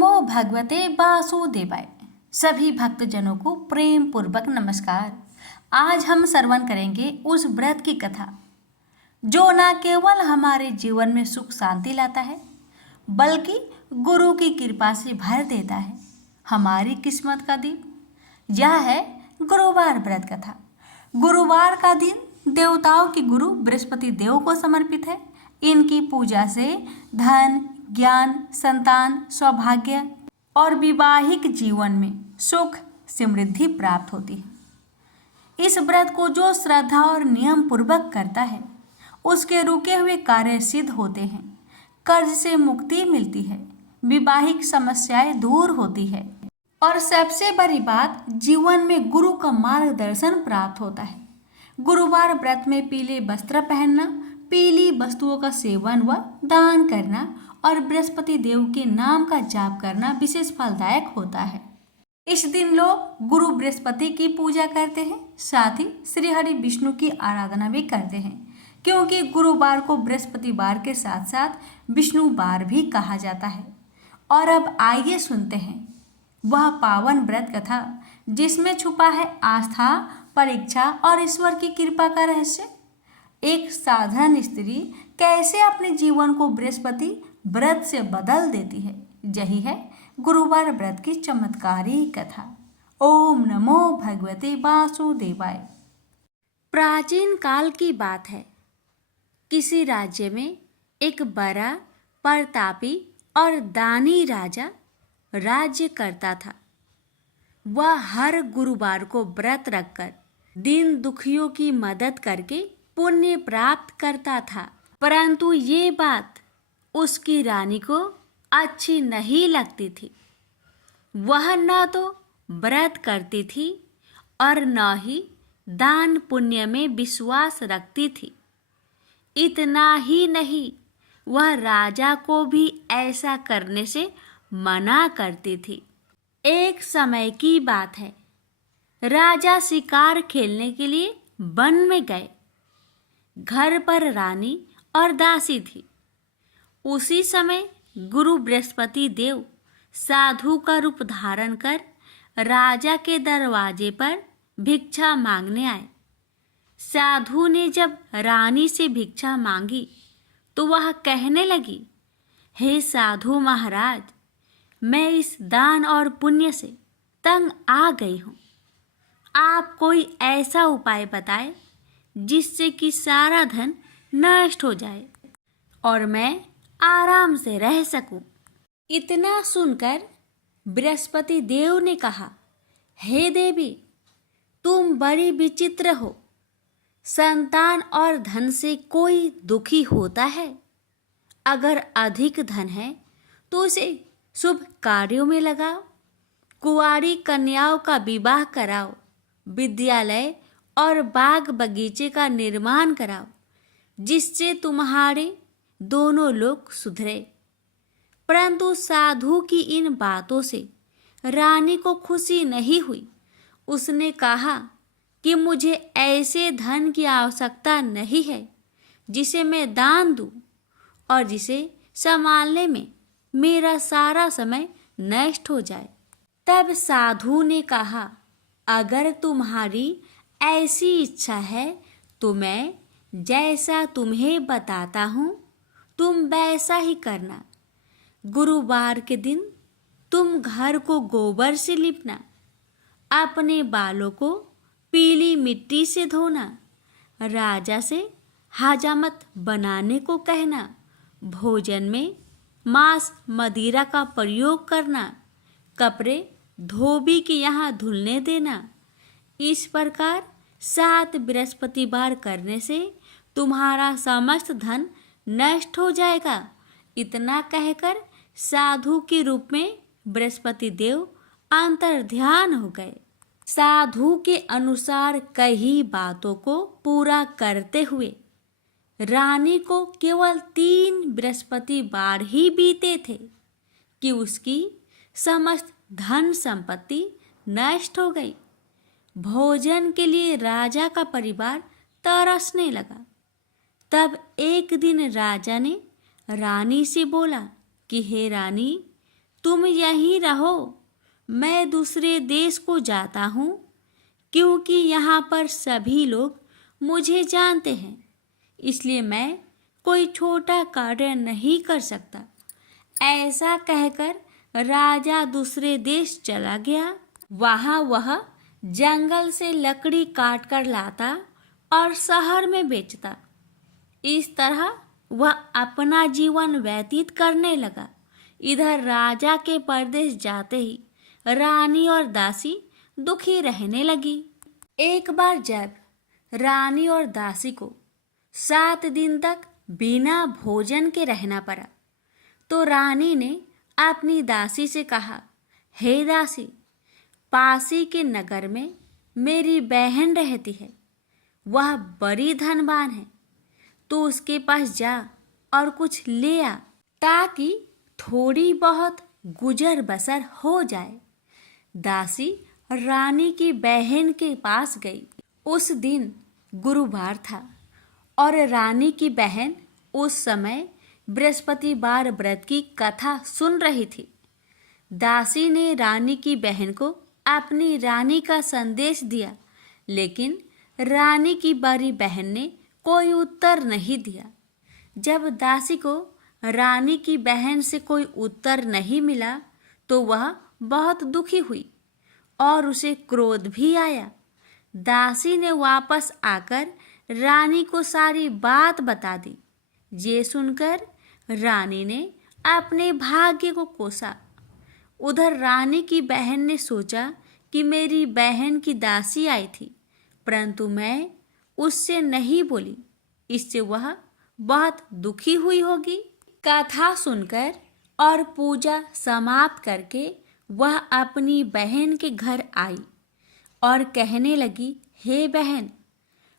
नमो भगवते वासुदेवाय। सभी भक्तजनों को प्रेम पूर्वक नमस्कार। आज हम श्रवण करेंगे उस व्रत की कथा जो न केवल हमारे जीवन में सुख शांति लाता है बल्कि गुरु की कृपा से भर देता है हमारी किस्मत का दीप। यह है गुरुवार व्रत कथा। गुरुवार का दिन देवताओं के गुरु बृहस्पति देव को समर्पित है। इनकी पूजा से धन, ज्ञान, संतान, सौभाग्य और वैवाहिक जीवन में सुख समृद्धि प्राप्त होती है। इस व्रत को जो श्रद्धा और नियम पूर्वक करता है उसके रुके हुए कार्य सिद्ध होते हैं, कर्ज से मुक्ति मिलती है, वैवाहिक समस्याएं दूर होती है और सबसे बड़ी बात, जीवन में गुरु का मार्गदर्शन प्राप्त होता है। गुरुवार व्रत में पीले वस्त्र पहनना, पीली वस्तुओं का सेवन व दान करना और बृहस्पति देव के नाम का जाप करना विशेष फलदायक होता है। इस दिन लोग गुरु बृहस्पति की पूजा करते हैं, साथ ही श्री हरि विष्णु की आराधना भी करते हैं, क्योंकि गुरुवार को बृहस्पतिवार के साथ साथ विष्णुवार भी कहा जाता है। और अब आइए सुनते हैं वह पावन व्रत कथा जिसमें छुपा है आस्था, परीक्षा और ईश्वर की कृपा का रहस्य। एक साधारण स्त्री कैसे अपने जीवन को बृहस्पति व्रत से बदल देती है, यही है गुरुवार व्रत की चमत्कारी कथा। ओम नमो भगवते वासुदेवाय। प्राचीन काल की बात है। किसी राज्य में एक बड़ा, प्रतापी और दानी राजा राज्य करता था। वह हर गुरुवार को व्रत रखकर दीन दुखियों की मदद करके पुण्य प्राप्त करता था। परंतु ये बात उसकी रानी को अच्छी नहीं लगती थी। वह न तो व्रत करती थी और न ही दान पुण्य में विश्वास रखती थी। इतना ही नहीं, वह राजा को भी ऐसा करने से मना करती थी। एक समय की बात है। राजा शिकार खेलने के लिए वन में गए। घर पर रानी और दासी थी। उसी समय गुरु बृहस्पति देव साधु का रूप धारण कर राजा के दरवाजे पर भिक्षा मांगने आए। साधु ने जब रानी से भिक्षा मांगी तो वह कहने लगी, हे साधु महाराज, मैं इस दान और पुण्य से तंग आ गई हूँ। आप कोई ऐसा उपाय बताएं जिससे कि सारा धन नष्ट हो जाए और मैं आराम से रह सकूं। इतना सुनकर बृहस्पति देव ने कहा, हे देवी, तुम बड़ी विचित्र हो। संतान और धन से कोई दुखी होता है? अगर अधिक धन है तो उसे शुभ कार्यों में लगाओ, कुंवारी कन्याओं का विवाह कराओ, विद्यालय और बाग बगीचे का निर्माण कराओ, जिससे तुम्हारे दोनों लोग सुधरे। परंतु साधु की इन बातों से रानी को खुशी नहीं हुई। उसने कहा कि मुझे ऐसे धन की आवश्यकता नहीं है जिसे मैं दान दूं और जिसे संभालने में मेरा सारा समय नष्ट हो जाए। तब साधु ने कहा, अगर तुम्हारी ऐसी इच्छा है तो मैं जैसा तुम्हें बताता हूँ तुम वैसा ही करना। गुरुवार के दिन तुम घर को गोबर से लिपना, अपने बालों को पीली मिट्टी से धोना, राजा से हजामत बनाने को कहना, भोजन में मांस मदिरा का प्रयोग करना, कपड़े धोबी के यहाँ धुलने देना। इस प्रकार 7 बृहस्पतिवार करने से तुम्हारा समस्त धन नष्ट हो जाएगा। इतना कहकर साधु के रूप में बृहस्पति देव अंतर्ध्यान हो गए। साधु के अनुसार कई बातों को पूरा करते हुए रानी को केवल 3 बृहस्पतिवार ही बीते थे कि उसकी समस्त धन संपत्ति नष्ट हो गई। भोजन के लिए राजा का परिवार तरसने लगा। तब एक दिन राजा ने रानी से बोला कि हे रानी, तुम यहीं रहो, मैं दूसरे देश को जाता हूँ, क्योंकि यहाँ पर सभी लोग मुझे जानते हैं, इसलिए मैं कोई छोटा कार्य नहीं कर सकता। ऐसा कहकर राजा दूसरे देश चला गया। वहाँ वह जंगल से लकड़ी काट कर लाता और शहर में बेचता। इस तरह वह अपना जीवन व्यतीत करने लगा। इधर राजा के परदेश जाते ही रानी और दासी दुखी रहने लगी। एक बार जब रानी और दासी को 7 दिन तक बिना भोजन के रहना पड़ा, तो रानी ने अपनी दासी से कहा, हे दासी, पासी के नगर में मेरी बहन रहती है, वह बड़ी धनवान है, तो उसके पास जा और कुछ ले आ, ताकि थोड़ी बहुत गुजर बसर हो जाए। दासी रानी की बहन के पास गई। उस दिन गुरुवार था और रानी की बहन उस समय बृहस्पतिवार व्रत की कथा सुन रही थी। दासी ने रानी की बहन को अपनी रानी का संदेश दिया, लेकिन रानी की बड़ी बहन ने कोई उत्तर नहीं दिया। जब दासी को रानी की बहन से कोई उत्तर नहीं मिला, तो वह बहुत दुखी हुई और उसे क्रोध भी आया। दासी ने वापस आकर रानी को सारी बात बता दी। ये सुनकर रानी ने अपने भाग्य को कोसा। उधर रानी की बहन ने सोचा कि मेरी बहन की दासी आई थी, परंतु मैं उससे नहीं बोली, इससे वह बहुत दुखी हुई होगी। कथा सुनकर और पूजा समाप्त करके वह अपनी बहन के घर आई और कहने लगी, हे बहन,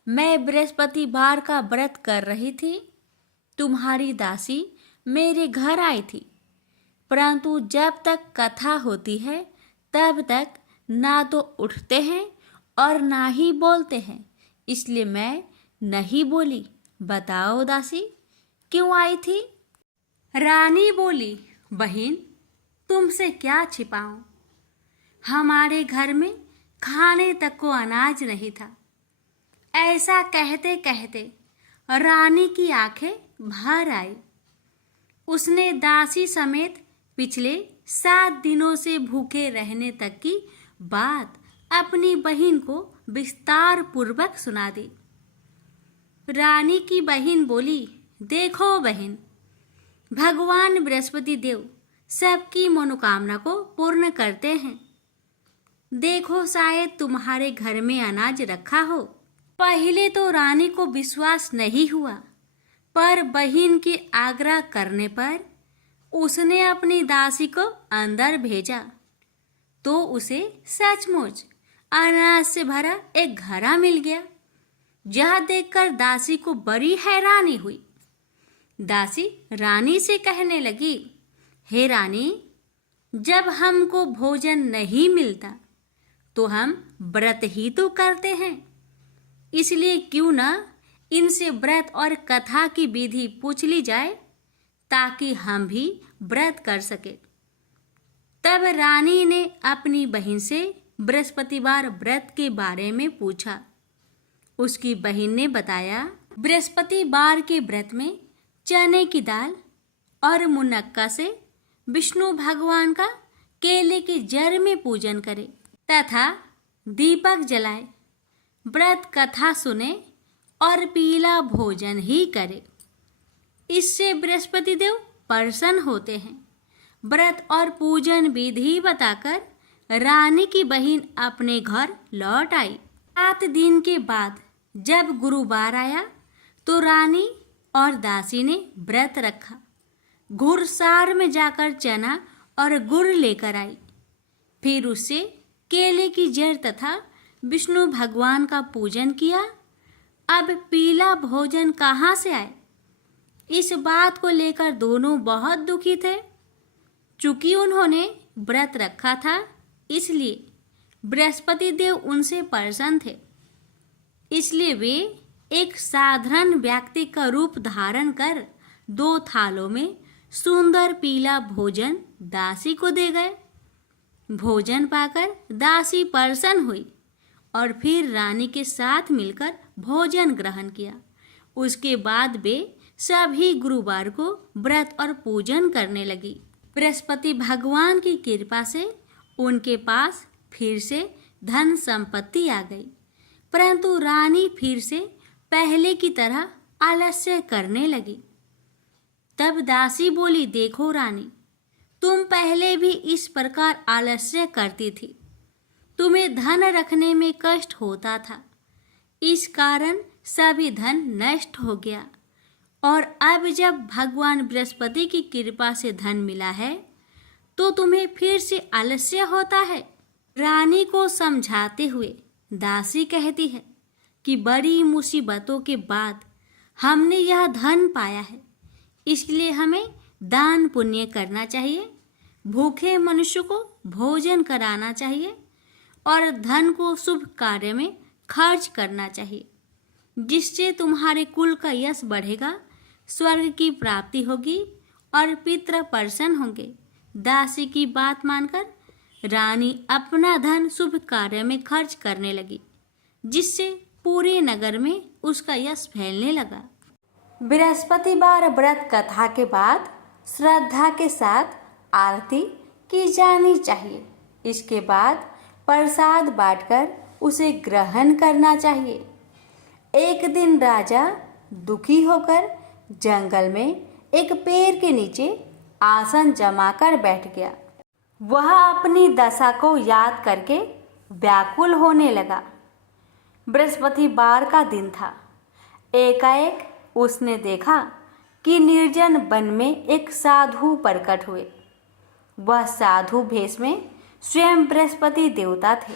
मैं बृहस्पतिवार का व्रत कर रही थी, तुम्हारी दासी मेरे घर आई थी, परंतु जब तक कथा होती है तब तक ना तो उठते हैं और ना ही बोलते हैं, इसलिए मैं नहीं बोली। बताओ दासी, क्यों आई थी? रानी बोली, बहन, तुमसे क्या छिपाऊं? हमारे घर में खाने तक को अनाज नहीं था। ऐसा कहते कहते रानी की आंखें भर आई। उसने दासी समेत पिछले 7 दिनों से भूखे रहने तक की बात अपनी बहन को विस्तार पूर्वक सुना दी। रानी की बहन बोली, देखो बहन, भगवान बृहस्पति देव सबकी मनोकामना को पूर्ण करते हैं। देखो, शायद तुम्हारे घर में अनाज रखा हो। पहले तो रानी को विश्वास नहीं हुआ, पर बहन के आग्रह करने पर उसने अपनी दासी को अंदर भेजा, तो उसे सचमुच अनाज से भरा एक घड़ा मिल गया। यह देखकर दासी को बड़ी हैरानी हुई। दासी रानी से कहने लगी, हे रानी, जब हमको भोजन नहीं मिलता तो हम व्रत ही तो करते हैं, इसलिए क्यों न इनसे व्रत और कथा की विधि पूछ ली जाए, ताकि हम भी व्रत कर सके। तब रानी ने अपनी बहन से बृहस्पतिवार व्रत के बारे में पूछा। उसकी बहन ने बताया, बृहस्पतिवार के व्रत में चने की दाल और मुनक्का से विष्णु भगवान का केले के जड़ में पूजन करे तथा दीपक जलाए, व्रत कथा सुने और पीला भोजन ही करे। इससे बृहस्पति देव प्रसन्न होते हैं। व्रत और पूजन विधि बताकर रानी की बहन अपने घर लौट आई। 7 दिन के बाद जब गुरुवार आया तो रानी और दासी ने व्रत रखा। घुड़सार में जाकर चना और गुड़ लेकर आई। फिर उससे केले की जड़ तथा विष्णु भगवान का पूजन किया। अब पीला भोजन कहाँ से आए? इस बात को लेकर दोनों बहुत दुखी थे। चूंकि उन्होंने व्रत रखा था, इसलिए बृहस्पति देव उनसे प्रसन्न थे। इसलिए वे एक साधारण व्यक्ति का रूप धारण कर 2 थालों में सुंदर पीला भोजन दासी को दे गए। भोजन पाकर दासी प्रसन्न हुई और फिर रानी के साथ मिलकर भोजन ग्रहण किया। उसके बाद वे सभी गुरुवार को व्रत और पूजन करने लगी। बृहस्पति भगवान की कृपा से उनके पास फिर से धन संपत्ति आ गई, परंतु रानी फिर से पहले की तरह आलस्य करने लगी। तब दासी बोली, देखो रानी, तुम पहले भी इस प्रकार आलस्य करती थी। तुम्हें धन रखने में कष्ट होता था, इस कारण सभी धन नष्ट हो गया, और अब जब भगवान बृहस्पति की कृपा से धन मिला है तो तुम्हें फिर से आलस्य होता है। रानी को समझाते हुए दासी कहती है कि बड़ी मुसीबतों के बाद हमने यह धन पाया है, इसलिए हमें दान पुण्य करना चाहिए, भूखे मनुष्य को भोजन कराना चाहिए और धन को शुभ कार्य में खर्च करना चाहिए, जिससे तुम्हारे कुल का यश बढ़ेगा, स्वर्ग की प्राप्ति होगी और पितृ प्रसन्न होंगे। दासी की बात मानकर रानी अपना धन शुभ कार्य में खर्च करने लगी, जिससे पूरे नगर में उसका यश फैलने लगा। बृहस्पतिवार व्रत कथा के बाद श्रद्धा के साथ आरती की जानी चाहिए। इसके बाद प्रसाद बांटकर उसे ग्रहण करना चाहिए। एक दिन राजा दुखी होकर जंगल में एक पेड़ के नीचे आसन जमाकर बैठ गया। वह अपनी दशा को याद करके व्याकुल होने लगा। बृहस्पतिवार का दिन था। एकाएक उसने देखा कि निर्जन वन में एक साधु प्रकट हुए। वह साधु भेष में स्वयं बृहस्पति देवता थे।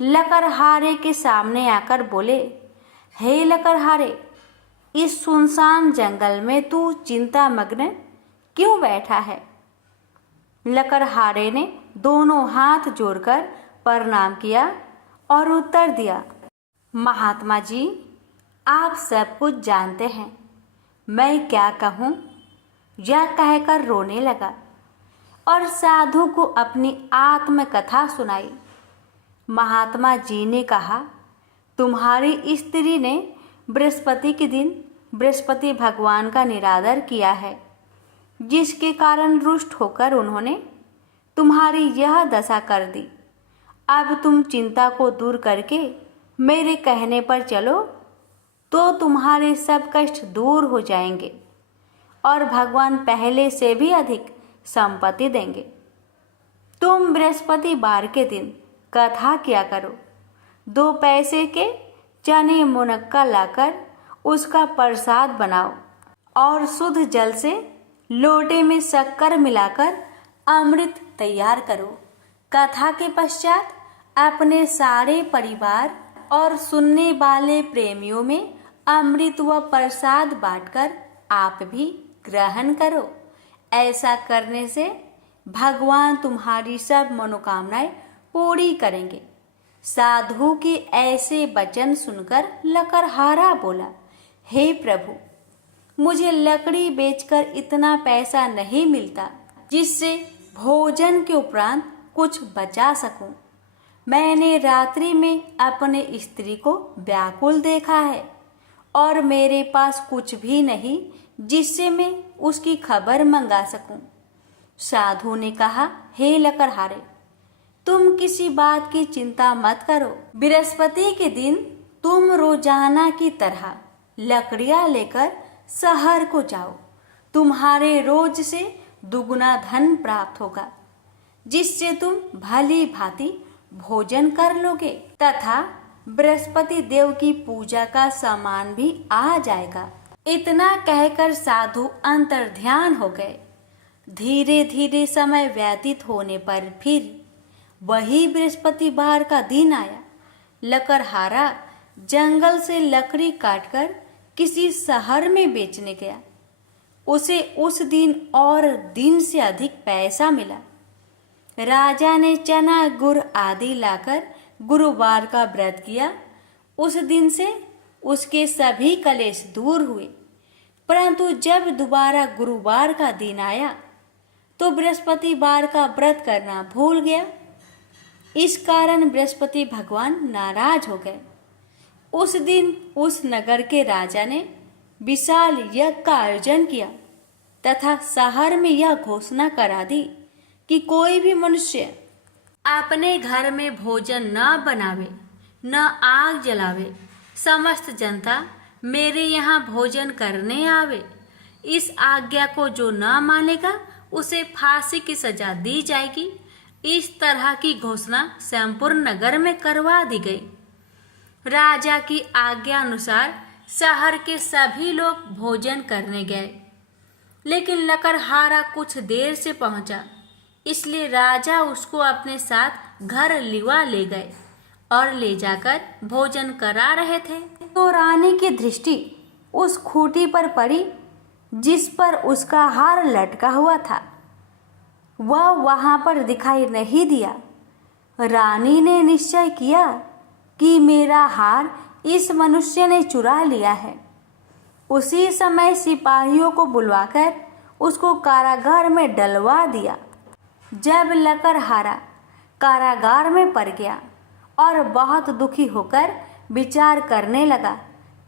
लकड़हारे के सामने आकर बोले, हे लकड़हारे, इस सुनसान जंगल में तू चिंता मग्न क्यों बैठा है? लकड़हारे ने दोनों हाथ जोड़कर प्रणाम किया और उत्तर दिया, महात्मा जी, आप सब कुछ जानते हैं, मैं क्या कहूँ? यह कहकर रोने लगा और साधु को अपनी आत्मकथा सुनाई। महात्मा जी ने कहा, तुम्हारी स्त्री ने बृहस्पति के दिन बृहस्पति भगवान का निरादर किया है, जिसके कारण रुष्ट होकर उन्होंने तुम्हारी यह दशा कर दी। अब तुम चिंता को दूर करके मेरे कहने पर चलो तो तुम्हारे सब कष्ट दूर हो जाएंगे और भगवान पहले से भी अधिक संपत्ति देंगे। तुम बृहस्पतिवार के दिन कथा किया करो। 2 पैसे के चने मुनक्का लाकर उसका प्रसाद बनाओ और शुद्ध जल से लोटे में शक्कर मिलाकर अमृत तैयार करो। कथा के पश्चात अपने सारे परिवार और सुनने वाले प्रेमियों में अमृत व प्रसाद बांटकर आप भी ग्रहण करो। ऐसा करने से भगवान तुम्हारी सब मनोकामनाएं पूरी करेंगे। साधु के ऐसे वचन सुनकर लकड़हारा बोला, हे प्रभु, मुझे लकड़ी बेचकर इतना पैसा नहीं मिलता जिससे भोजन के उपरांत कुछ बचा सकूं। मैंने रात्रि में अपने स्त्री को व्याकुल देखा है और मेरे पास कुछ भी नहीं जिससे मैं उसकी खबर मंगा सकूं। साधु ने कहा, हे लकड़हारे, तुम किसी बात की चिंता मत करो। बृहस्पति के दिन तुम रोजाना की तरह लकड़ियां लेकर शहर को जाओ। तुम्हारे रोज से दुगुना धन प्राप्त होगा, जिससे तुम भली भांति भोजन कर लोगे तथा बृहस्पति देव की पूजा का सामान भी आ जाएगा। इतना कहकर साधु अंतर्ध्यान हो गए। धीरे धीरे समय व्यतीत होने पर फिर वही बृहस्पतिवार का दिन आया। लकड़हारा जंगल से लकड़ी काटकर किसी शहर में बेचने गया। उसे उस दिन और दिन से अधिक पैसा मिला। राजा ने चना गुड़ आदि लाकर गुरुवार का व्रत किया। उस दिन से उसके सभी कलेश दूर हुए। परंतु जब दोबारा गुरुवार का दिन आया तो बृहस्पति बार का व्रत करना भूल गया। इस कारण बृहस्पति भगवान नाराज हो गए। उस दिन उस नगर के राजा ने विशाल यज्ञ का आयोजन किया तथा शहर में यह घोषणा करा दी कि कोई भी मनुष्य अपने घर में भोजन न बनावे, न आग जलावे। समस्त जनता मेरे यहाँ भोजन करने आवे। इस आज्ञा को जो न मानेगा उसे फांसी की सजा दी जाएगी। इस तरह की घोषणा संपूर्ण नगर में करवा दी गई। राजा की आज्ञा अनुसार शहर के सभी लोग भोजन करने गए, लेकिन लकड़हारा कुछ देर से पहुंचा, इसलिए राजा उसको अपने साथ घर लिवा ले गए और ले जाकर भोजन करा रहे थे। तो रानी की दृष्टि उस खूंटी पर पड़ी जिस पर उसका हार लटका हुआ था। वह वहां पर दिखाई नहीं दिया। रानी ने निश्चय किया कि मेरा हार इस मनुष्य ने चुरा लिया है। उसी समय सिपाहियों को बुलवाकर उसको कारागार में डलवा दिया। जब लकड़हारा कारागार में पड़ गया और बहुत दुखी होकर विचार करने लगा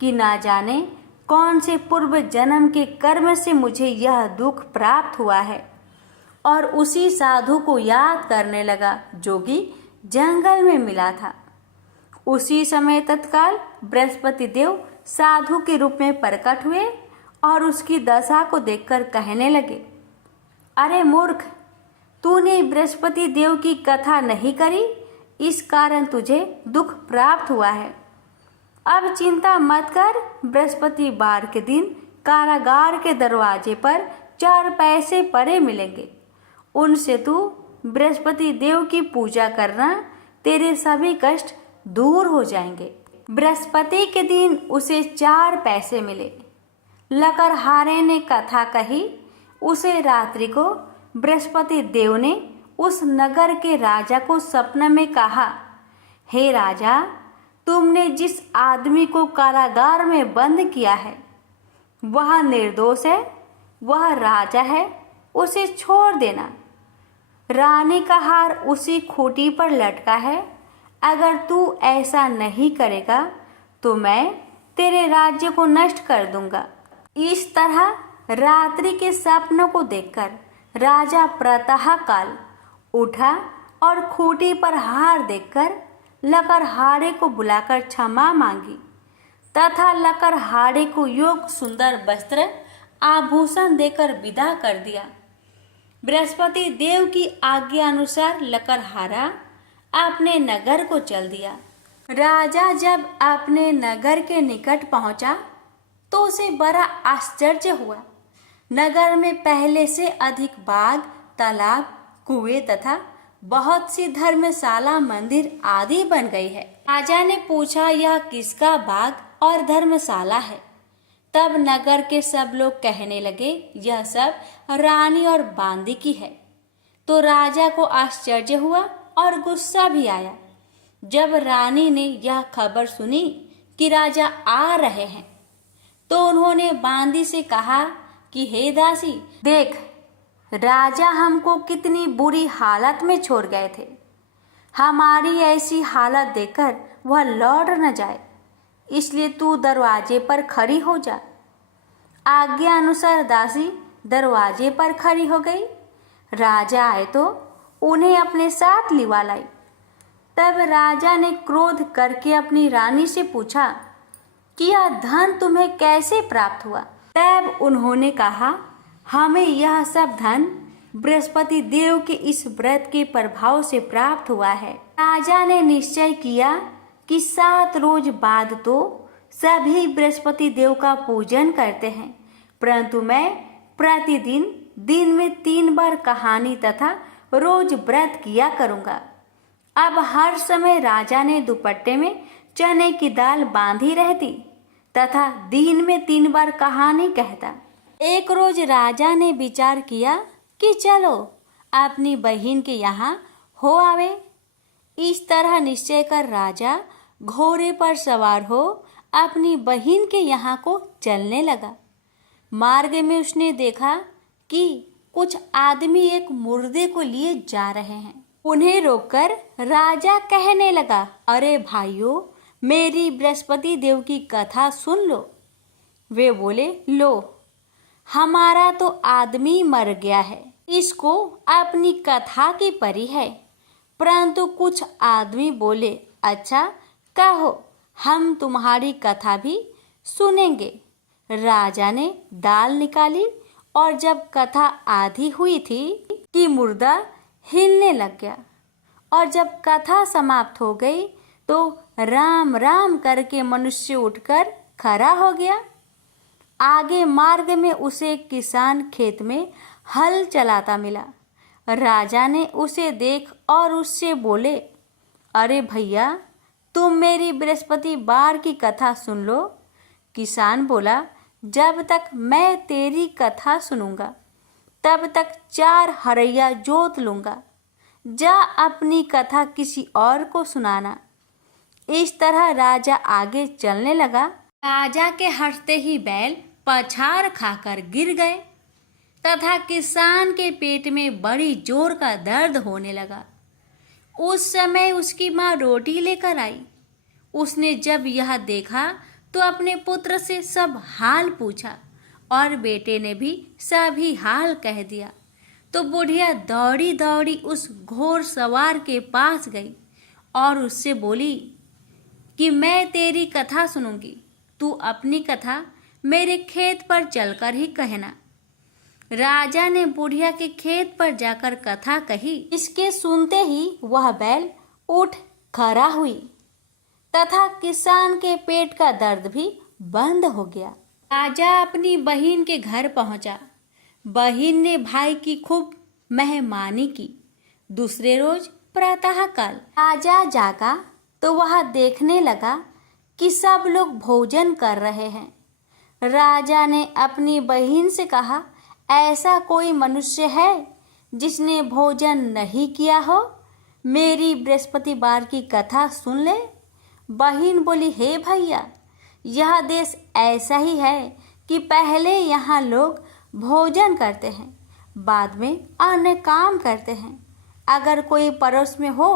कि ना जाने कौन से पूर्व जन्म के कर्म से मुझे यह दुख प्राप्त हुआ है, और उसी साधु को याद करने लगा जो कि जंगल में मिला था। उसी समय तत्काल बृहस्पति देव साधु के रूप में प्रकट हुए और उसकी दशा को देखकर कहने लगे, अरे मूर्ख, तूने बृहस्पति देव की कथा नहीं करी, इस कारण तुझे दुख प्राप्त हुआ है। अब चिंता मत कर। बृहस्पति बार के दिन कारागार के दरवाजे पर 4 पैसे पड़े मिलेंगे। उनसे तू बृहस्पति देव की पूजा करना, तेरे सभी कष्ट दूर हो जाएंगे। बृहस्पति के दिन उसे 4 पैसे मिले। लकड़हारे ने कथा कही। उसे रात्रि को बृहस्पति देव ने उस नगर के राजा को सपने में कहा, हे राजा, तुमने जिस आदमी को कारागार में बंद किया है वह निर्दोष है, वह राजा है, उसे छोड़ देना। रानी का हार उसी खूंटी पर लटका है। अगर तू ऐसा नहीं करेगा तो मैं तेरे राज्य को नष्ट कर दूंगा। इस तरह रात्रि के सपनों को देखकर राजा प्रातः काल उठा और खूंटी पर हार देखकर लकड़हारे को बुलाकर क्षमा मांगी तथा लकड़हारे को योग्य सुंदर वस्त्र आभूषण देकर विदा कर दिया। बृहस्पति देव की आज्ञा अनुसार लकड़हारा अपने नगर को चल दिया। राजा जब अपने नगर के निकट पहुंचा तो उसे बड़ा आश्चर्य हुआ। नगर में पहले से अधिक बाग, तालाब, कुएं तथा बहुत सी धर्मशाला, मंदिर आदि बन गई है। राजा ने पूछा, यह किसका बाग और धर्मशाला है? तब नगर के सब लोग कहने लगे, यह सब रानी और बांदी की है। तो राजा को आश्चर्य हुआ और गुस्सा भी आया। जब रानी ने यह खबर सुनी कि राजा आ रहे हैं तो उन्होंने बांदी से कहा कि हे दासी, देख, राजा हमको कितनी बुरी हालत में छोड़ गए थे। हमारी ऐसी हालत देखकर वह लौट न जाए, इसलिए तू दरवाजे पर खड़ी हो जा। आज्ञा अनुसार दासी दरवाजे पर खड़ी हो गई। राजा आए तो उन्हें अपने साथ लिवा लाई। तब राजा ने क्रोध करके अपनी रानी से पूछा कि यह धन तुम्हें कैसे प्राप्त हुआ? तब उन्होंने कहा, हमें यह सब धन बृहस्पति देव के इस व्रत के प्रभाव से प्राप्त हुआ है। राजा ने निश्चय किया कि 7 रोज बाद तो सभी बृहस्पति देव का पूजन करते हैं, परंतु मैं प्रतिदिन दिन में 3 बार कहानी तथा रोज व्रत किया करूंगा। अब हर समय राजा ने दुपट्टे में चने की दाल बांधी रहती तथा दिन में 3 बार कहानी कहता। एक रोज राजा ने विचार किया कि चलो अपनी बहन के यहाँ हो आवे। इस तरह निश्चय कर राजा घोड़े पर सवार हो अपनी बहन के यहाँ को चलने लगा। मार्ग में उसने देखा कि कुछ आदमी एक मुर्दे को लिए जा रहे हैं। उन्हें रोककर राजा कहने लगा, अरे भाइयों, मेरी बृहस्पति देव की कथा सुन लो। वे बोले, लो, हमारा तो आदमी मर गया है, इसको अपनी कथा की परी है। परंतु कुछ आदमी बोले, अच्छा कहो, हम तुम्हारी कथा भी सुनेंगे। राजा ने दाल निकाली और जब कथा आधी हुई थी कि मुर्दा हिलने लग गया, और जब कथा समाप्त हो गई तो राम राम करके मनुष्य उठकर खड़ा हो गया। आगे मार्ग में उसे एक किसान खेत में हल चलाता मिला। राजा ने उसे देख और उससे बोले, अरे भैया, तुम मेरी बृहस्पतिवार की कथा सुन लो। किसान बोला, जब तक मैं तेरी कथा सुनूंगा तब तक 4 हरैया जोत लूंगा। जा अपनी कथा किसी और को सुनाना। इस तरह राजा आगे चलने लगा। राजा के हंसते ही बैल पछाड़ खाकर गिर गए तथा किसान के पेट में बड़ी जोर का दर्द होने लगा। उस समय उसकी माँ रोटी लेकर आई। उसने जब यह देखा तो अपने पुत्र से सब हाल पूछा और बेटे ने भी सभी हाल कह दिया। तो बुढ़िया दौड़ी दौड़ी उस घोड़ सवार के पास गई और उससे बोली कि मैं तेरी कथा सुनूंगी, तू अपनी कथा मेरे खेत पर चलकर ही कहना। राजा ने बुढ़िया के खेत पर जाकर कथा कही। इसके सुनते ही वह बैल उठ खड़ा हुई तथा किसान के पेट का दर्द भी बंद हो गया। राजा अपनी बहिन के घर पहुंचा। बहिन ने भाई की खूब मेहमानी की। दूसरे रोज प्रातःकाल राजा जागा तो वह देखने लगा कि सब लोग भोजन कर रहे हैं। राजा ने अपनी बहिन से कहा, ऐसा कोई मनुष्य है जिसने भोजन नहीं किया हो? मेरी बृहस्पतिवार की कथा सुन ले। बहिन बोली, हे भैया, यह देश ऐसा ही है कि पहले यहाँ लोग भोजन करते हैं, बाद में अन्य काम करते हैं। अगर कोई पड़ोस में हो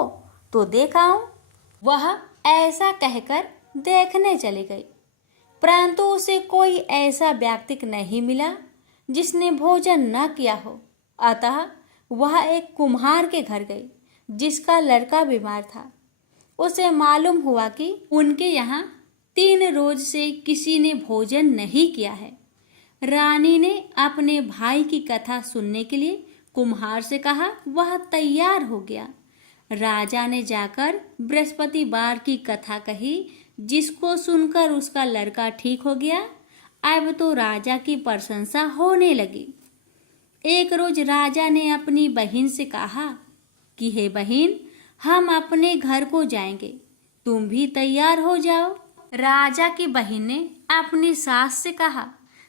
तो देख आऊं। वह ऐसा कहकर देखने चली गई, परंतु उसे कोई ऐसा व्यक्ति नहीं मिला जिसने भोजन न किया हो। अतः वह एक कुम्हार के घर गई जिसका लड़का बीमार था। उसे मालूम हुआ कि उनके यहाँ 3 रोज से किसी ने भोजन नहीं किया है। रानी ने अपने भाई की कथा सुनने के लिए कुम्हार से कहा। वह तैयार हो गया। राजा ने जाकर बृहस्पतिवार की कथा कही, जिसको सुनकर उसका लड़का ठीक हो गया। अब तो राजा की प्रशंसा होने लगी। एक रोज राजा ने अपनी बहन से कहा कि हे बहन, हम अपने घर को जाएंगे, तुम भी तैयार हो जाओ। राजा की बहन ने अपनी सास से कहा।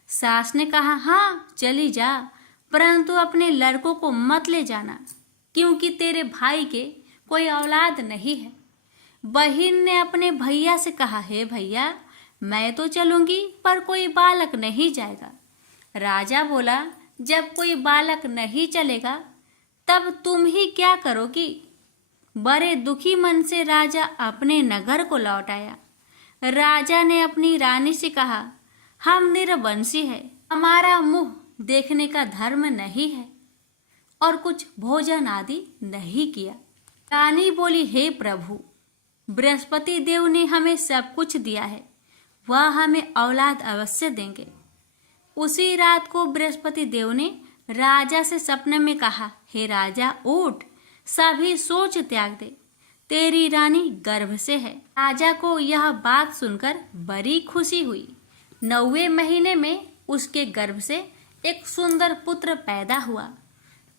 सास ने कहा, हाँ चली जा, परंतु अपने लड़कों को मत ले जाना, क्योंकि तेरे भाई के कोई औलाद नहीं है। बहन ने अपने भैया से कहा, हे भैया, मैं तो चलूंगी पर कोई बालक नहीं जाएगा। राजा बोला, जब कोई बालक नहीं चलेगा तब तुम ही क्या करोगी? बड़े दुखी मन से राजा अपने नगर को लौट आया। राजा ने अपनी रानी से कहा, हम निरवंशी है, हमारा मुंह देखने का धर्म नहीं है और कुछ भोजन आदि नहीं किया। रानी बोली, हे प्रभु, बृहस्पति देव ने हमें सब कुछ दिया है, वह हमें औलाद अवश्य देंगे। उसी रात को बृहस्पति देव ने राजा से सपने में कहा, हे राजा, उठ, सभी सोच त्याग दे, तेरी रानी गर्भ से है। राजा को यह बात सुनकर बड़ी खुशी हुई। 9वें महीने में उसके गर्भ से एक सुंदर पुत्र पैदा हुआ।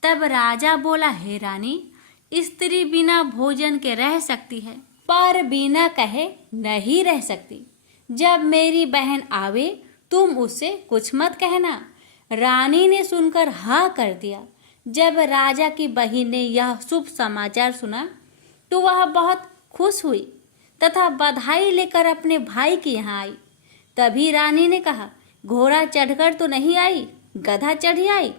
तब राजा बोला, हे रानी, स्त्री बिना भोजन के रह सकती है, पर बिना कहे नहीं रह सकती। जब मेरी बहन आवे तुम उससे कुछ मत कहना। रानी ने सुनकर हाँ कर दिया। जब राजा की बहन ने यह शुभ समाचार सुना तो वह बहुत खुश हुई तथा बधाई लेकर अपने भाई के यहाँ आई। तभी रानी ने कहा, घोड़ा चढ़कर तो नहीं आई, गधा चढ़ी आई।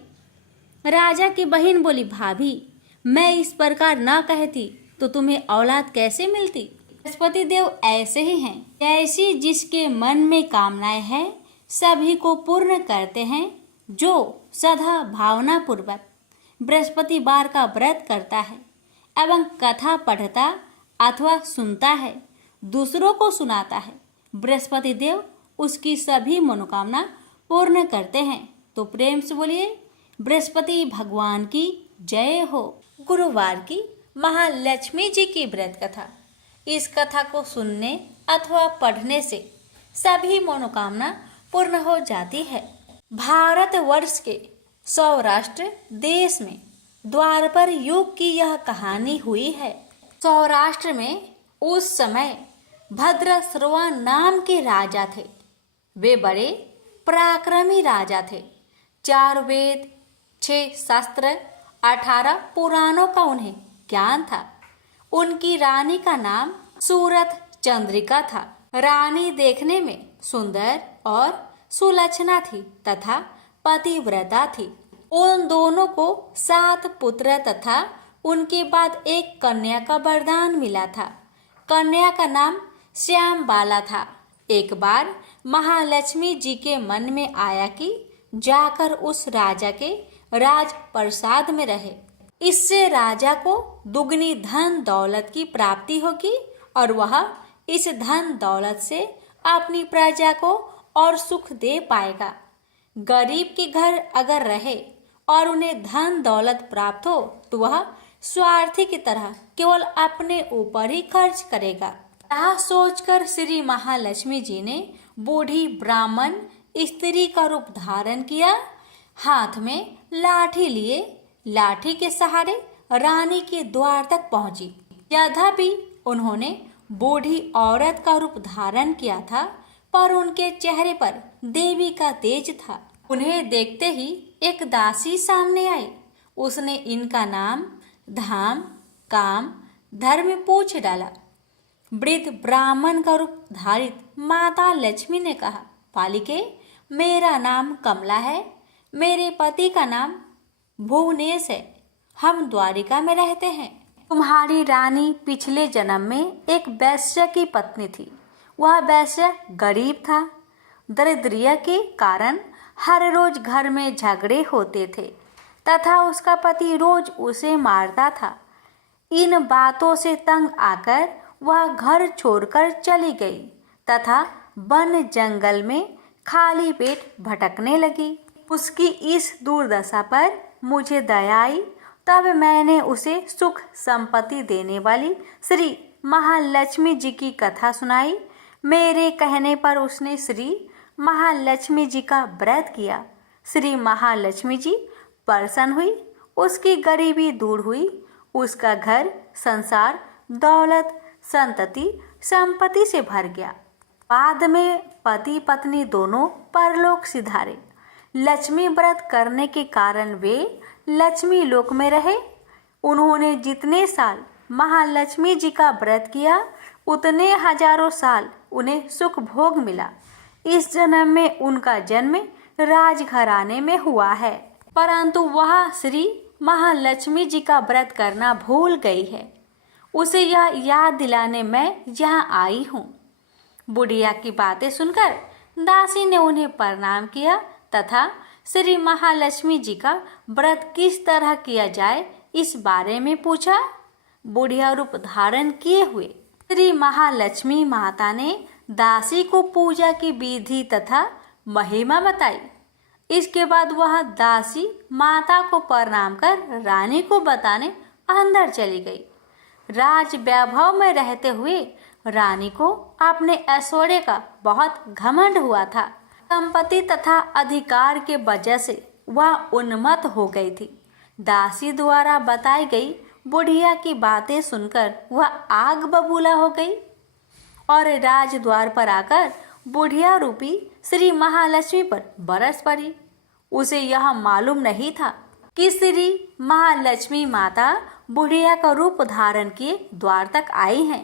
राजा की बहन बोली, भाभी मैं इस प्रकार ना कहती तो तुम्हें औलाद कैसे मिलती। बृहस्पति देव ऐसे ही हैं, ऐसी जिसके मन में कामनाएं हैं सभी को पूर्ण करते हैं। जो सदा भावना पूर्वक बृहस्पतिवार का व्रत करता है एवं कथा पढ़ता अथवा सुनता है, दूसरों को सुनाता है, बृहस्पति देव उसकी सभी मनोकामना पूर्ण करते हैं। तो प्रेम से बोलिए बृहस्पति भगवान की जय हो। गुरुवार की महालक्ष्मी जी की व्रत कथा। इस कथा को सुनने अथवा पढ़ने से सभी मनोकामना पूर्ण हो जाती है। भारतवर्ष के सौराष्ट्र देश में द्वापर युग की यह कहानी हुई है। सौराष्ट्र में उस समय भद्रश्रवा नाम के राजा थे। वे बड़े पराक्रमी राजा थे। 4 वेद, 6 शास्त्र, 18 पुराणों का उन्हें ज्ञान था। उनकी रानी का नाम सूरत चंद्रिका था। रानी देखने में सुंदर और सुलक्षणा थी तथा पतिव्रता थी। उन दोनों को 7 पुत्र तथा उनके बाद एक कन्या का वरदान मिला था। कन्या का नाम श्यामबाला था। एक बार महालक्ष्मी जी के मन में आया कि जाकर उस राजा के राजप्रसाद में रहे। इससे राजा को दुगनी धन दौलत की प्राप्ति होगी और वह इस धन दौलत से अपनी प्रजा को और सुख दे पाएगा। गरीब के घर अगर रहे और उन्हें धन दौलत प्राप्त हो तो वह स्वार्थी की तरह केवल अपने ऊपर ही खर्च करेगा। यह सोचकर श्री महालक्ष्मी जी ने बूढ़ी ब्राह्मण स्त्री का रूप धारण किया। हाथ में लाठी लिए लाठी के सहारे रानी के द्वार तक पहुंची। यद्यपि उन्होंने बूढ़ी औरत का रूप धारण किया था, पर उनके चेहरे पर देवी का तेज था। उन्हें देखते ही एक दासी सामने आई। उसने इनका नाम, धाम, काम, धर्म पूछ डाला। वृद्ध ब्राह्मण का रूप धारित माता लक्ष्मी ने कहा, पालिके मेरा नाम कमला है। मेरे पति का नाम भुवनेश है। हम द्वारिका में रहते हैं। तुम्हारी रानी पिछले जन्म में एक वैश्य की पत्नी थी। वह वैश्य गरीब था। दरिद्रता के कारण हर रोज घर में झगड़े होते थे तथा उसका पति रोज उसे मारता था। इन बातों से तंग आकर वह घर छोड़कर चली गई तथा वन जंगल में खाली पेट भटकने लगी। उसकी इस दुर्दशा पर मुझे दया आई। तब मैंने उसे सुख संपत्ति देने वाली श्री महालक्ष्मी जी की कथा सुनाई। मेरे कहने पर उसने श्री महालक्ष्मी जी का व्रत किया। श्री महालक्ष्मी जी प्रसन्न हुई। उसकी गरीबी दूर हुई। उसका घर संसार दौलत संतति संपत्ति से भर गया। बाद में पति पत्नी दोनों परलोक सिधारे। लक्ष्मी व्रत करने के कारण वे लक्ष्मी लोक में रहे। उन्होंने जितने साल महालक्ष्मी जी का व्रत किया उतने हजारों साल उन्हें सुख भोग मिला। इस जन्म में उनका जन्म राजघराने में हुआ है, परंतु वह श्री महालक्ष्मी जी का व्रत करना भूल गई है। उसे यह याद दिलाने मैं यहाँ आई हूँ। बुढ़िया की बातें सुनकर दासी ने उन्हें प्रणाम किया तथा श्री महालक्ष्मी जी का व्रत किस तरह किया जाए इस बारे में पूछा। बुढ़िया रूप धारण किए हुए श्री महालक्ष्मी माता ने दासी को पूजा की विधि तथा महिमा बताई। इसके बाद वह दासी माता को प्रणाम कर रानी को बताने अंदर चली गई। राज वैभव में रहते हुए रानी को अपने ऐश्वर्य का बहुत घमंड हुआ था। संपत्ति तथा अधिकार के वजह से वह उन्मत्त हो गई थी। दासी द्वारा बताई गई बुढ़िया की बातें सुनकर वह आग बबूला हो गई और राजद्वार पर आकर बुढ़िया रूपी श्री महालक्ष्मी पर बरस पड़ी। उसे यह मालूम नहीं था कि श्री महालक्ष्मी माता बुढ़िया का रूप धारण किए द्वार तक आई हैं,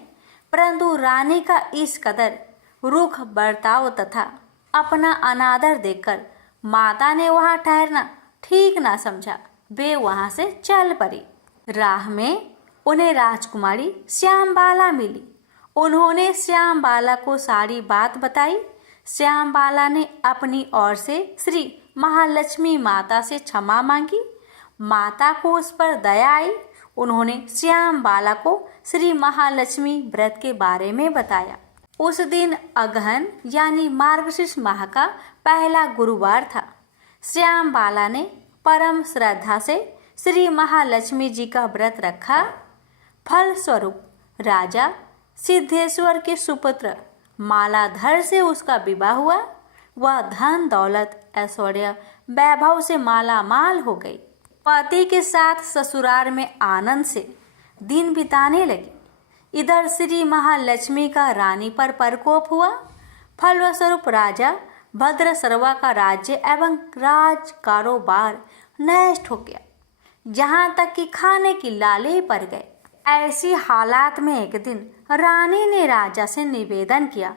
परंतु रानी का इस कदर रूख बर्ताव तथा अपना अनादर देखकर माता ने वहां ठहरना ठीक ना समझा। वे वहां से चल पड़ी। राह में उन्हें राजकुमारी श्यामबाला मिली। उन्होंने श्यामबाला को सारी बात बताई। श्यामबाला ने अपनी ओर से श्री महालक्ष्मी माता से क्षमा मांगी। माता को उस पर दया आई। उन्होंने श्यामबाला को श्री महालक्ष्मी व्रत के बारे में बताया। उस दिन अगहन यानी मार्गशीर्ष माह का पहला गुरुवार था। श्यामबाला ने परम श्रद्धा से श्री महालक्ष्मी जी का व्रत रखा। फलस्वरूप राजा सिद्धेश्वर के सुपुत्र मालाधर से उसका विवाह हुआ। वह धन दौलत ऐश्वर्य वैभव से माला माल हो गई। पति के साथ ससुराल में आनंद से दिन बिताने लगी। इधर श्री महालक्ष्मी का रानी पर प्रकोप हुआ। फलस्वरूप राजा भद्रसर्वा का राज्य एवं राज कारोबार नष्ट हो गया, जहाँ तक कि खाने की लाले पड़ गए। ऐसी हालात में एक दिन रानी ने राजा से निवेदन किया,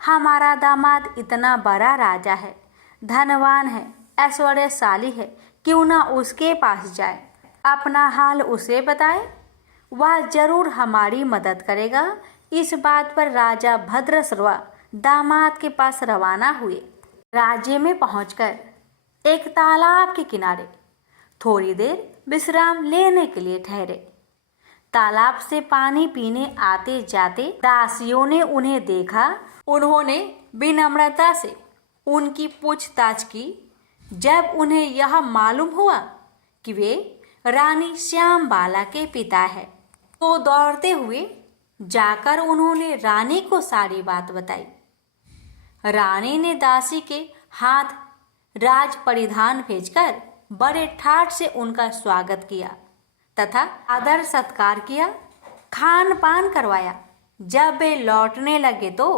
हमारा दामाद इतना बड़ा राजा है, धनवान है, ऐश्वर्यशाली है, क्यों ना उसके पास जाए, अपना हाल उसे बताए, वह जरूर हमारी मदद करेगा। इस बात पर राजा भद्रसर्वा दामाद के पास रवाना हुए। राज्य में पहुंचकर एक तालाब के किनारे थोड़ी देर विश्राम लेने के लिए ठहरे। तालाब से पानी पीने आते जाते दासियों ने उन्हें देखा। उन्होंने विनम्रता से उनकी पूछताछ की। जब उन्हें यह मालूम हुआ कि वे रानी श्यामबाला के पिता है, तो दौड़ते हुए जाकर उन्होंने रानी को सारी बात बताई। रानी ने दासी के हाथ राज परिधान भेजकर बड़े ठाट से उनका स्वागत किया तथा आदर सत्कार किया, खान पान करवाया। जब वे लौटने लगे तो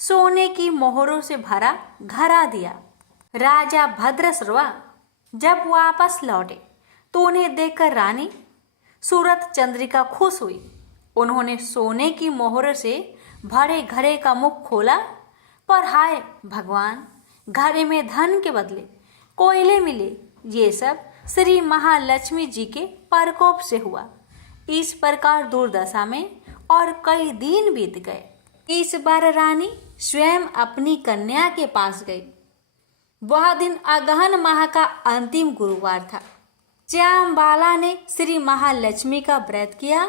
सोने की मोहरों से भरा घड़ा दिया। राजा भद्रसर्वा जब वापस लौटे तो उन्हें देखकर रानी सूरत चंद्रिका खुश हुई। उन्होंने सोने की मोहर से भरे घड़े का मुख खोला, पर हाय भगवान, घड़े में धन के बदले कोयले मिले। ये सब श्री महालक्ष्मी जी के प्रकोप से हुआ। इस प्रकार दुर्दशा में और कई दिन बीत गए। इस बार रानी स्वयं अपनी कन्या के पास गई। वह दिन अगहन माह का अंतिम गुरुवार था। श्यामबाला ने श्री महालक्ष्मी का व्रत किया,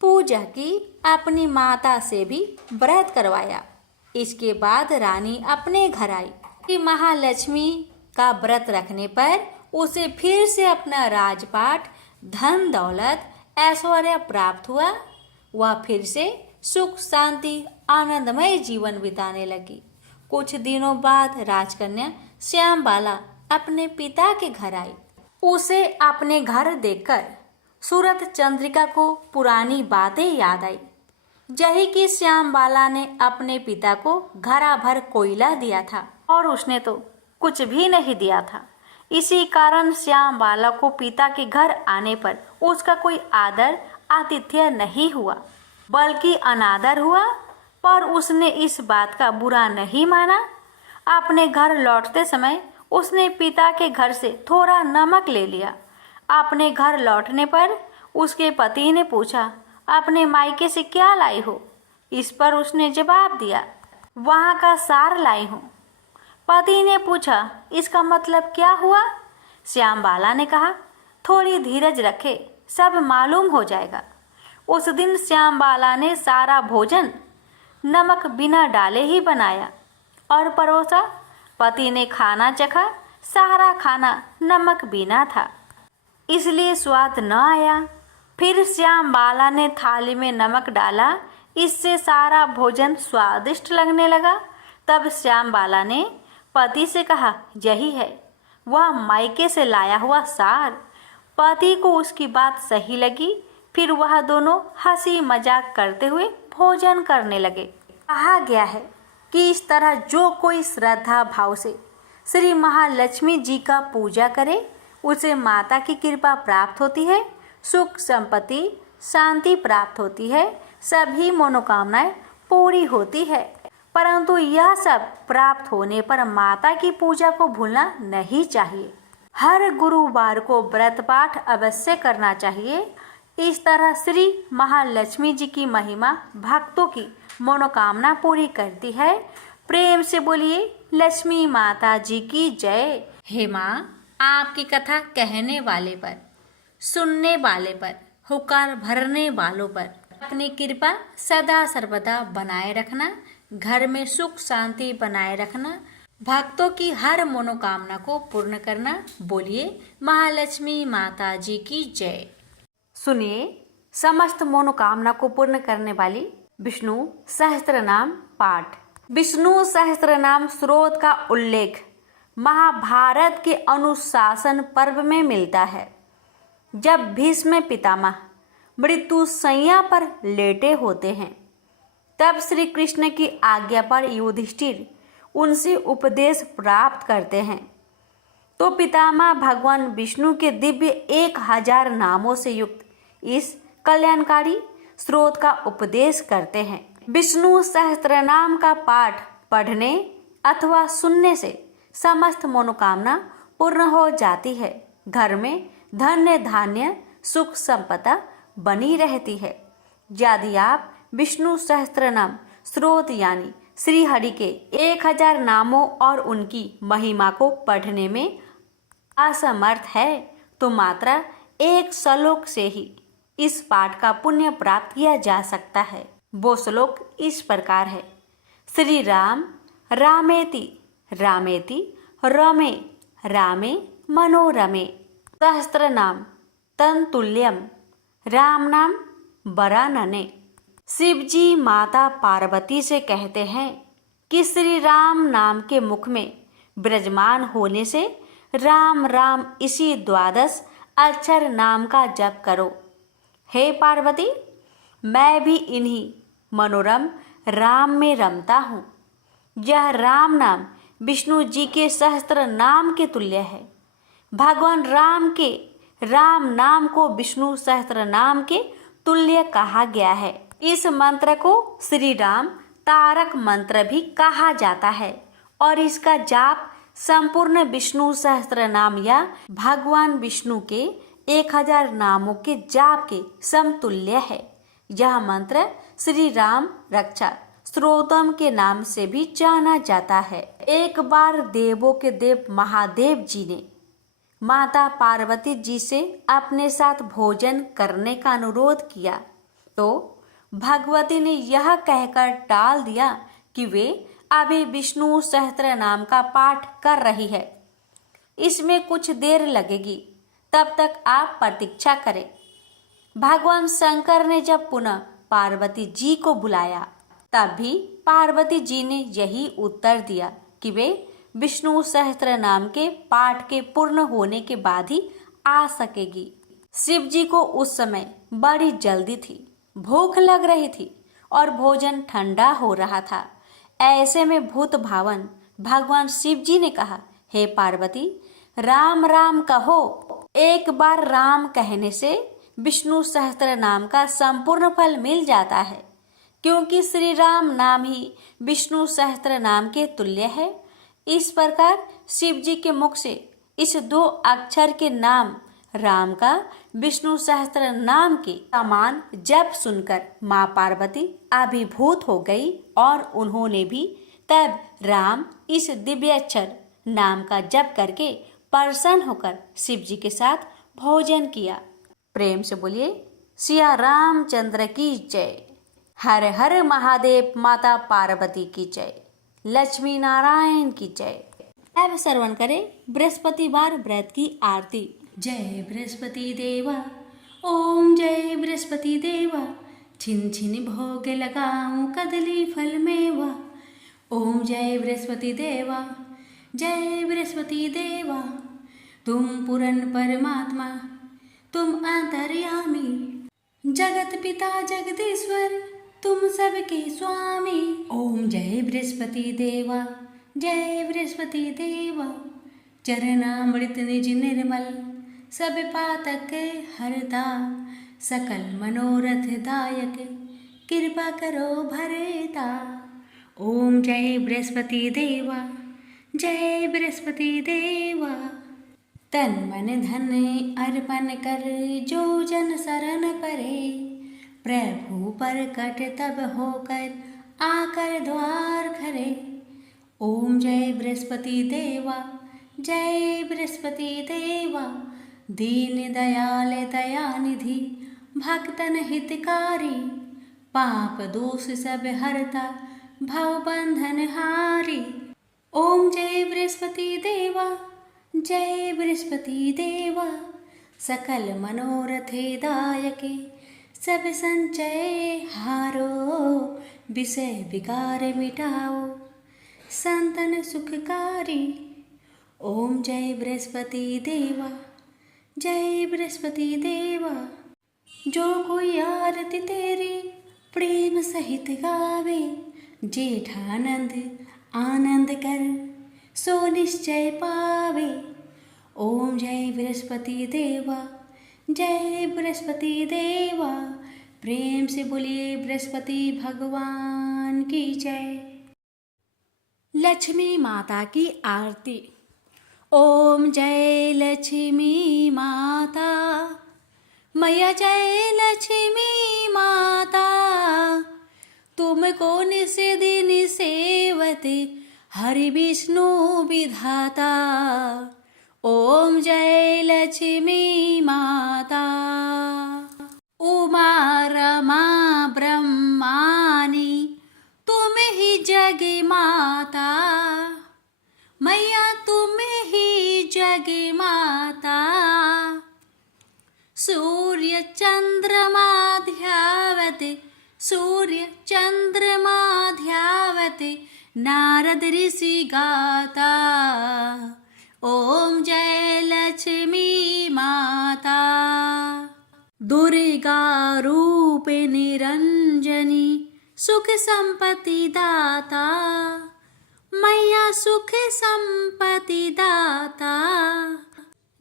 पूजा की, अपनी माता से भी व्रत करवाया। इसके बाद रानी अपने घर आई। श्री महालक्ष्मी का व्रत रखने पर उसे फिर से अपना राजपाट, धन दौलत, ऐश्वर्य प्राप्त हुआ। वह फिर से सुख शांति आनंदमय जीवन बिताने लगी। कुछ दिनों बाद राजकन्या श्यामबाला अपने पिता के घर आई। उसे अपने घर देखकर सूरत चंद्रिका को पुरानी बातें याद आई। यही कि श्यामबाला ने अपने पिता को घड़ा भर कोयला दिया था और उसने तो कुछ भी नहीं दिया था। इसी कारण श्यामबाला को पिता के घर आने पर उसका कोई आदर आतिथ्य नहीं हुआ, बल्कि अनादर हुआ। पर उसने इस बात का बुरा नहीं माना। अपने घर लौटते समय उसने पिता के घर से थोड़ा नमक ले लिया। अपने घर लौटने पर उसके पति ने पूछा, अपने मायके से क्या लाई हो? इस पर उसने जवाब दिया, वहाँ का सार लाई हूँ। पति ने पूछा, इसका मतलब क्या हुआ? श्यामबाला ने कहा, थोड़ी धीरज रखे, सब मालूम हो जाएगा। उस दिन श्यामबाला ने सारा भोजन नमक बिना डाले ही बनाया और परोसा। पति ने खाना चखा, सारा खाना नमक बिना था, इसलिए स्वाद न आया। फिर श्यामबाला ने थाली में नमक डाला, इससे सारा भोजन स्वादिष्ट लगने लगा। तब श्यामबाला ने पति से कहा, यही है वह मायके से लाया हुआ सार। पति को उसकी बात सही लगी। फिर वह दोनों हंसी मजाक करते हुए भोजन करने लगे। कहा गया है कि इस तरह जो कोई श्रद्धा भाव से श्री महालक्ष्मी जी का पूजा करे, उसे माता की कृपा प्राप्त होती है, सुख संपत्ति शांति प्राप्त होती है, सभी मनोकामनाएं पूरी होती है। परंतु यह सब प्राप्त होने पर माता की पूजा को भूलना नहीं चाहिए। हर गुरुवार को व्रत पाठ अवश्य करना चाहिए। इस तरह श्री महालक्ष्मी जी की महिमा भक्तों की मनोकामना पूरी करती है। प्रेम से बोलिए लक्ष्मी माता जी की जय। हे माँ, आपकी कथा कहने वाले पर, सुनने वाले पर, हुकार भरने वालों पर अपनी कृपा सदा सर्वदा बनाए रखना, घर में सुख शांति बनाए रखना, भक्तों की हर मनोकामना को पूर्ण करना। बोलिए महालक्ष्मी माता जी की जय। सुनिए समस्त मनोकामना को पूर्ण करने वाली विष्णु सहस्त्र नाम पाठ। विष्णु सहस्त्र नाम स्रोत का उल्लेख महाभारत के अनुशासन पर्व में मिलता है। जब भीष्म पितामह मृत्यु शैया पर लेटे होते हैं, तब श्री कृष्ण की आज्ञा पर युधिष्ठिर उनसे उपदेश प्राप्त करते हैं। तो पितामह भगवान विष्णु के दिव्य 1000 नामों से युक्त इस कल्याणकारी स्रोत का उपदेश करते हैं। विष्णु सहस्त्र नाम का पाठ पढ़ने अथवा सुनने से समस्त मनोकामना पूर्ण हो जाती है। घर में धन्य धान्य सुख संपदा बनी रहती है। यदि आप विष्णु सहस्त्र नाम स्रोत यानी श्री हरि के 1000 नामों और उनकी महिमा को पढ़ने में असमर्थ है, तो मात्र एक श्लोक से ही इस पाठ का पुण्य प्राप्त किया जा सकता है। वो श्लोक इस प्रकार है। श्री राम रामेति रामेति रमे रामे मनोरमे सहस्त्र नाम तन्तुल्यम राम नाम वरानने। शिव जी माता पार्वती से कहते हैं कि श्री राम नाम के मुख में विराजमान होने से राम राम इसी 12 अक्षर नाम का जप करो। हे पार्वती, मैं भी इन्हीं मनोरम राम में रमता हूँ। यह राम नाम विष्णु जी के सहस्त्र नाम के तुल्य है। भगवान राम के राम नाम को विष्णु सहस्त्र नाम के तुल्य कहा गया है। इस मंत्र को श्री राम तारक मंत्र भी कहा जाता है और इसका जाप संपूर्ण विष्णु सहस्त्र नाम या भगवान विष्णु के 1000 नामों के जाप के समतुल्य है। यह मंत्र श्री राम रक्षा स्त्रोतम के नाम से भी जाना जाता है। एक बार देवों के देव महादेव जी ने माता पार्वती जी से अपने साथ भोजन करने का अनुरोध किया, तो भगवती ने यह कहकर टाल दिया कि वे अभी विष्णु सहस्त्र नाम का पाठ कर रही है, इसमें कुछ देर लगेगी, तब तक आप प्रतीक्षा करें। भगवान शंकर ने जब पुनः पार्वती जी को बुलाया, तब भी पार्वती जी ने यही उत्तर दिया कि वे विष्णु सहस्त्र नाम के पाठ के पूर्ण होने के बाद ही आ सकेगी। शिव जी को उस समय बड़ी जल्दी थी, भूख लग रही थी और भोजन ठंडा हो रहा था। ऐसे में भूत भावन भगवान शिव जी ने कहा, हे पार्वती, राम राम कहो। एक बार राम कहने से विष्णु सहस्त्र नाम का संपूर्ण फल मिल जाता है, क्योंकि श्री राम नाम ही विष्णु सहस्त्र नाम के तुल्य है। इस प्रकार शिव जी के मुख से इस 2 अक्षर के नाम राम का विष्णु सहस्त्र नाम के समान जप सुनकर माँ पार्वती अभिभूत हो गई और उन्होंने भी तब राम इस दिव्य अक्षर नाम का जप करके प्रसन्न होकर शिव जी के साथ भोजन किया। प्रेम से बोलिए सिया रामचंद्र की जय। हर हर महादेव, माता पार्वती की जय, लक्ष्मी नारायण की जय। अब श्रवण करें बृहस्पतिवार व्रत की आरती। जय बृहस्पति देवा, ओम जय बृहस्पति देवा, छिन छिन भोग लगाऊं कदली फल मेवा। ओम जय बृहस्पति देवा, जय बृहस्पति देवा, तुम पूर्ण परमात्मा, तुम अंतर्यामी, जगत पिता जगदीश्वर, तुम सबके स्वामी। ओम जय बृहस्पति देवा, जय बृहस्पति देवा, चरणामृत निज निर्मल, सब पातक हरता, सकल मनोरथ दायक, कृपा करो भरता। ओम जय बृहस्पति देवा, जय बृहस्पति देवा। तन मन धन अर्पण कर जो जन शरण परे, प्रभु प्रकट तब होकर आकर द्वार खरे। ओम जय बृहस्पति देवा, जय बृहस्पति देवा, दीन दयाल दयानिधि भक्तन हितकारी, पाप दोष सब हरता भव बंधन हारी। ओम जय बृहस्पति देवा, जय बृहस्पति देवा, सकल मनोरथे दायके, सब संचय हारो, विषय विकार मिटाओ, संतन सुखकारी। ओम जय बृहस्पति देवा, जय बृहस्पति देवा, जो कोई आरती तेरी प्रेम सहित गावे, जेठानंद आनंद कर सो निश्चय पावे। ओम जय बृहस्पति देवा, जय बृहस्पति देवा, प्रेम से बोलिए बृहस्पति भगवान की जय। लक्ष्मी माता की आरती। ओम जय लक्ष्मी माता, मैया जय लक्ष्मी माता, तुमको निस दिन सेवते हरि विष्णु विधाता। ओम जय लक्ष्मी माता, उमा रमा ब्रह्मानी तुम ही जग माता, मैया तुम ही जग माता। सूर्य चंद्रमा ध्यावते, सूर्य चंद्रमा ध्यावते, नारद ऋषि गाता। ओम जय लक्ष्मी माता, दुर्गा रूप निरंजनी सुख संपत्ति दाता, मैया सुख संपत्ति दाता।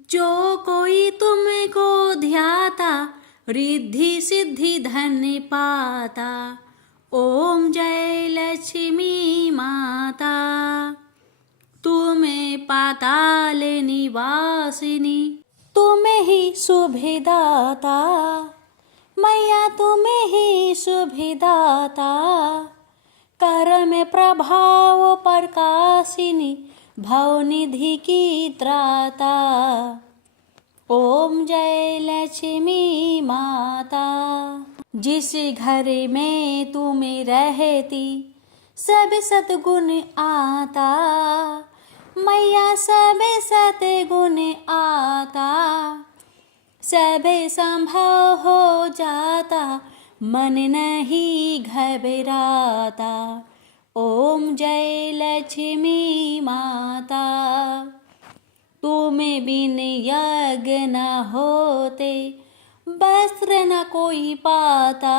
जो कोई तुमको ध्याता, रिद्धि सिद्धि धन पाता। ओम जय लक्ष्मी माता, तुम्हें पाताल निवासिनी, तुम्हें ही शुभदाता, मैया तुम्हें ही शुभदाता। कर्म प्रभाव प्रकाशिनी, भवनिधि की त्राता। ओम जय लक्ष्मी माता, जिस घर में तुम रहती सब सद्गुण आता, मैया सब सद्गुण आता। सब संभव हो जाता, मन नहीं घबराता। ओम जय लक्ष्मी माता, तुम बिन यज्ञ न होते, वस्त्र न कोई पाता,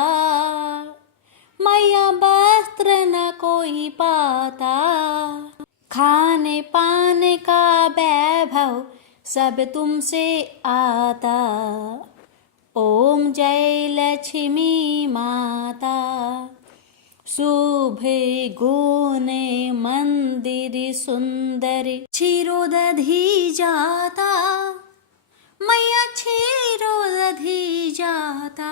मैया वस्त्र न कोई पाता। खाने पाने का वैभव सब तुमसे आता। ओम जय लक्ष्मी माता, शुभ गुण मंदिर सुंदर क्षीरोदधि जाता, मैया क्षीरोदधि जाता।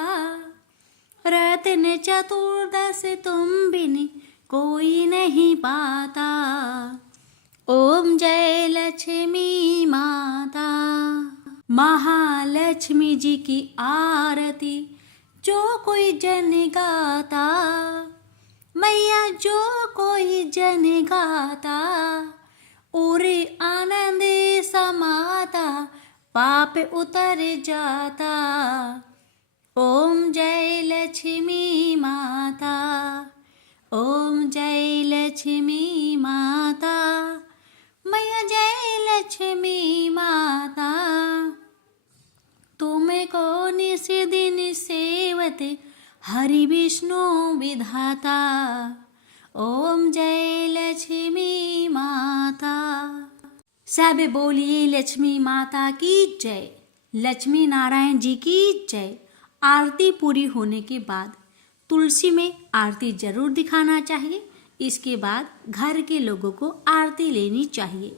रत्न चतुर्दश तुम बिन कोई नहीं पाता। ओम जय लक्ष्मी माता, महालक्ष्मी जी की आरती जो कोई जन गाता, मैया जो कोई जन गाता। उरे आनंद समाता, पाप उतर जाता। ओम जय लक्ष्मी माता, ओम जय लक्ष्मी माता, मैया जय लक्ष्मी माता। तुमको निस दिन सेवते हरि विष्णु विधाता। ओम जय लक्ष्मी माता। सब बोलिए लक्ष्मी माता की जय, लक्ष्मी नारायण जी की जय। आरती पूरी होने के बाद तुलसी में आरती जरूर दिखाना चाहिए। इसके बाद घर के लोगों को आरती लेनी चाहिए।